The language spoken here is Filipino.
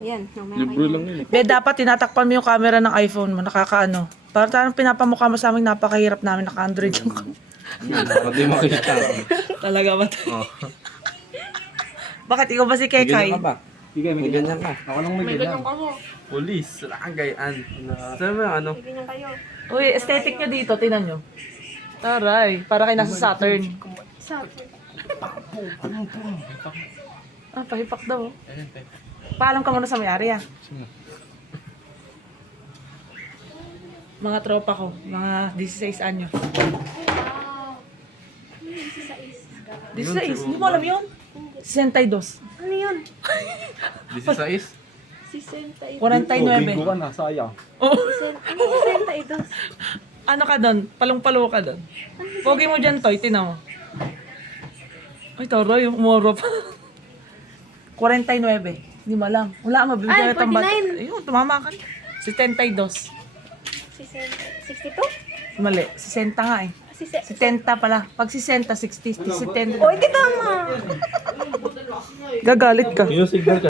Yan, Libro lang yun. Be, dapat tinatakpan mo yung camera ng iPhone mo, nakakaano. Para parang pinapamukha mo sa amin, napakahirap namin, naka-Android lang kami. Pati makita. Talaga ba? Oh. Bakit ikaw ba si Kekay? Ganyan ka ba? May ganyan ka. Ako lang may ganyan. Police, wala kang gayaan. Saan mo yung ano? Ganyan kayo. Uy, aesthetic nyo dito, tinan nyo. Taray, para kayo nasa Saturn. Sabi. Ah, pahipak daw. Paalam ka muna sa may-ari ah. Mga tropa ko, mga 16 anyo. Wow. This is 16? Hindi mo alam yun? 62. Ano yun? 16? 69. 49. Bingo ka na, sayang. Oh. Ano 62? Ano ka doon? Palong-palo ka doon. Pogi mo dyan, Toy. Tinan mo. Ay, taray. Umuro pa. 49. Hindi mo alam. Wala ka mabibigyan Ay, ka ng 49. Ayun, tumama ka. 62. 62? Mali. 60 nga eh. 70 pala. Pag 60, 60. 70. Oh, hindi tama. Gagalit ka. Yung signal ka.